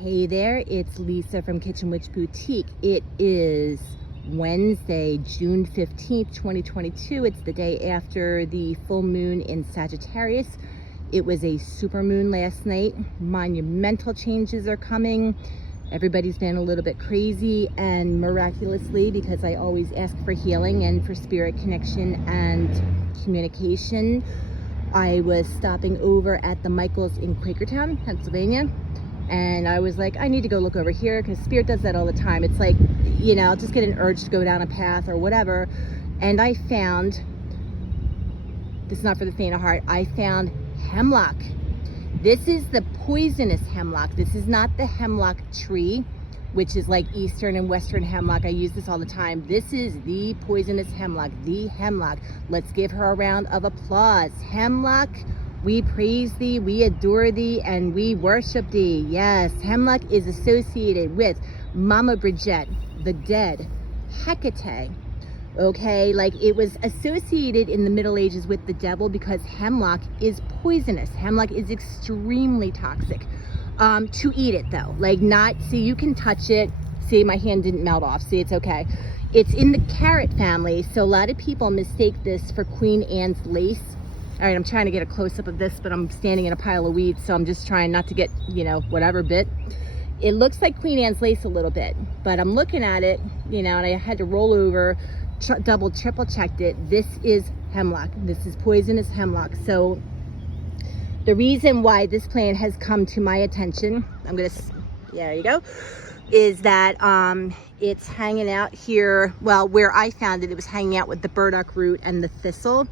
Hey there, it's Lisa from Kitchen Witch Boutique. It is Wednesday, June 15th, 2022. It's the day after the full moon in Sagittarius. It was a super moon last night. Monumental changes are coming. Everybody's been a little bit crazy, and miraculously, because I always ask for healing and for spirit connection and communication, I was stopping over at the Michaels in Quakertown, Pennsylvania. And I was like, I need to go look over here, because Spirit does that all the time. It's like, you know, I'll just get an urge to go down a path or whatever. And I found, this is not for the faint of heart, I found hemlock. This is the poisonous hemlock. This is not the hemlock tree, which is like Eastern and Western hemlock. I use this all the time. This is the poisonous hemlock, the hemlock. Let's give her a round of applause. Hemlock, we praise thee, we adore thee, and we worship thee. Yes, hemlock is associated with Mama Brigette, the dead, Hecate. Okay, like it was associated in the Middle Ages with the devil because hemlock is poisonous. Hemlock is extremely toxic. To eat it though, like not, see, you can touch it. See, my hand didn't melt off. See, it's okay. It's in the carrot family, so a lot of people mistake this for Queen Anne's lace. All right, I'm trying to get a close-up of this, but I'm standing in a pile of weeds, so I'm just trying not to get, you know, whatever bit. It looks like Queen Anne's lace a little bit, but I'm looking at it, you know, and I had to roll over, double, triple checked it. This is hemlock. This is poisonous hemlock. So the reason why this plant has come to my attention, I'm gonna, yeah, there you go, is that it's hanging out here. Well, where I found it, it was hanging out with the burdock root and the thistle.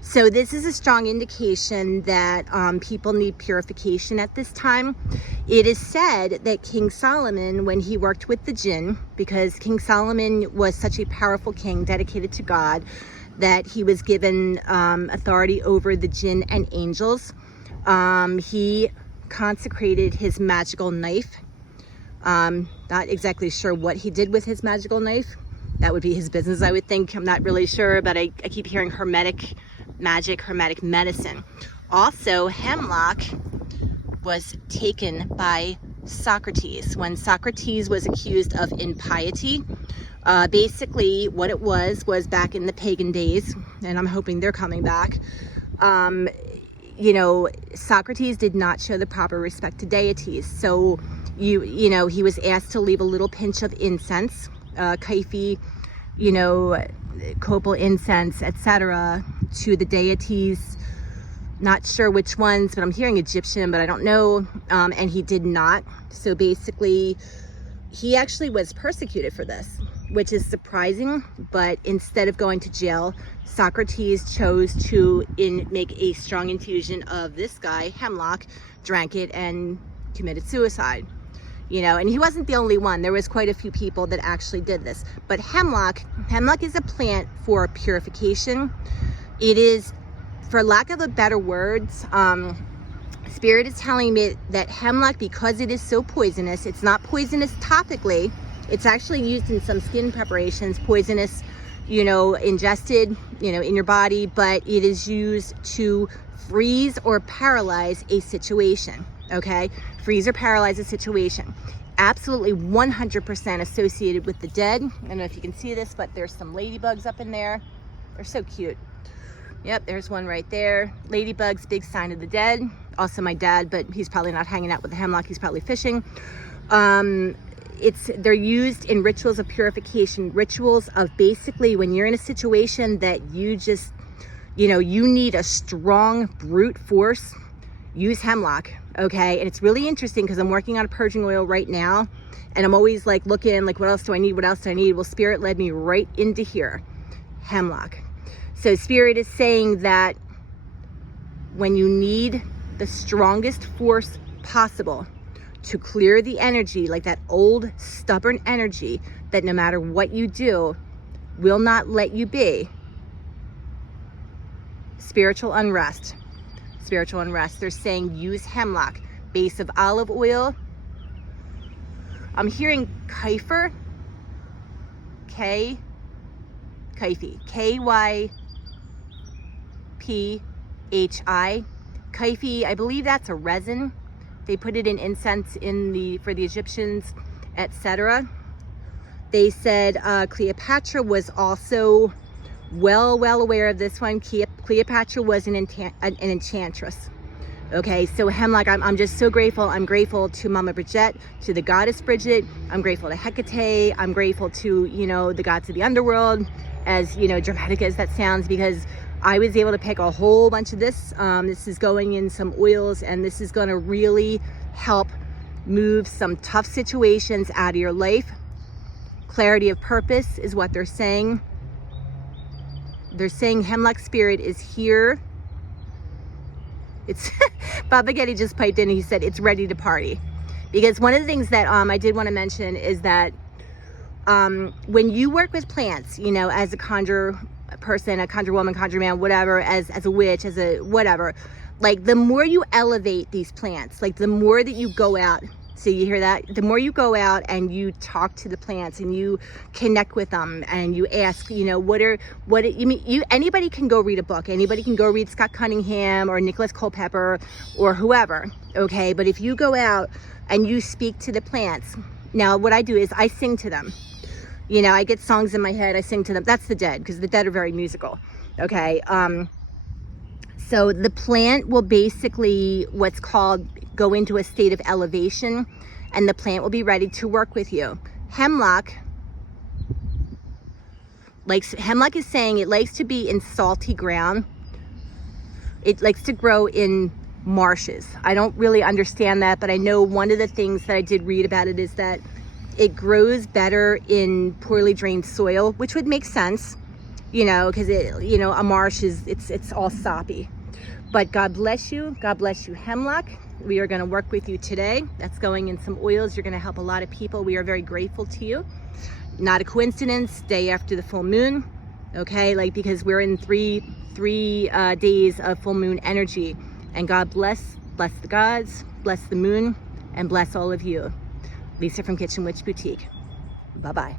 So this is a strong indication that people need purification at this time. It is said that King Solomon, when he worked with the jinn, because King Solomon was such a powerful king dedicated to God, that he was given authority over the jinn and angels. He consecrated his magical knife. Not exactly sure what he did with his magical knife. That would be his business, I would think. I'm not really sure, but I keep hearing hermetic magic, hermetic medicine. Also, hemlock was taken by Socrates. When Socrates was accused of impiety, basically what it was back in the pagan days, and I'm hoping they're coming back, you know, Socrates did not show the proper respect to deities. So, you know, he was asked to leave a little pinch of incense, kaifi, you know, copal incense, etc., to the deities. Not sure which ones, but I'm hearing Egyptian, but I don't know. And he did not. So basically, he actually was persecuted for this, which is surprising. But instead of going to jail, Socrates chose to make a strong infusion of this guy, hemlock, drank it, and committed suicide. You know, and he wasn't the only one. There was quite a few people that actually did this. But hemlock is a plant for purification. It is, for lack of a better words, Spirit is telling me that hemlock, because it is so poisonous, it's not poisonous topically. It's actually used in some skin preparations, poisonous, you know, ingested, you know, in your body, but it is used to freeze or paralyze a situation. Okay, freeze or paralyze a situation. Absolutely 100% associated with the dead. I don't know if you can see this, but there's some ladybugs up in there. They're so cute. Yep, there's one right there. Ladybugs, big sign of the dead. Also my dad, but he's probably not hanging out with the hemlock. He's probably fishing. They're used in rituals of purification, rituals of basically when you're in a situation that you just, you know, you need a strong brute force, use hemlock. Okay, and it's really interesting because I'm working on a purging oil right now, and I'm always like looking like, what else do I need? What else do I need? Well, Spirit led me right into here, hemlock. So Spirit is saying that when you need the strongest force possible to clear the energy, like that old stubborn energy that no matter what you do will not let you be, spiritual unrest. They're saying use hemlock, base of olive oil. I'm hearing kefir, kaifi, Kyphi. Kaifi, I believe that's a resin They put it in incense for the Egyptians, etc. They said Cleopatra was also well aware of this one. Cleopatra was an enchantress. Okay, so Hemlock, I'm just so grateful. I'm grateful to Mama Brigette, to the goddess Brigit. I'm grateful to Hecate. I'm grateful to, you know, the gods of the underworld, as, you know, dramatic as that sounds, because I was able to pick a whole bunch of this. This is going in some oils, and this is going to really help move some tough situations out of your life. Clarity of purpose is what they're saying. They're saying Hemlock spirit is here. It's Baba Getty just piped in and he said it's ready to party. Because one of the things that I did want to mention is that when you work with plants, you know, as a conjure person, a conjure woman, conjure man, whatever, as a witch, as a whatever, like the more you elevate these plants, like the more that you go out, so you hear that? The more you go out and you talk to the plants and you connect with them and you ask, you know, anybody can go read a book. Anybody can go read Scott Cunningham or Nicholas Culpeper or whoever, okay? But if you go out and you speak to the plants, now what I do is I sing to them. You know, I get songs in my head, I sing to them. That's the dead, because the dead are very musical, okay? So the plant will basically, what's called, go into a state of elevation, and the plant will be ready to work with you. Hemlock is saying it likes to be in salty ground. It likes to grow in marshes. I don't really understand that, but I know one of the things that I did read about it is that it grows better in poorly drained soil, which would make sense, you know, because a marsh is, it's all soppy. But God bless you. God bless you, Hemlock. We are going to work with you today. That's going in some oils. You're going to help a lot of people. We are very grateful to you. Not a coincidence, day after the full moon, okay? Like, because we're in three days of full moon energy. And God bless the gods, bless the moon, and bless all of you. Lisa from Kitchen Witch Boutique. Bye-bye.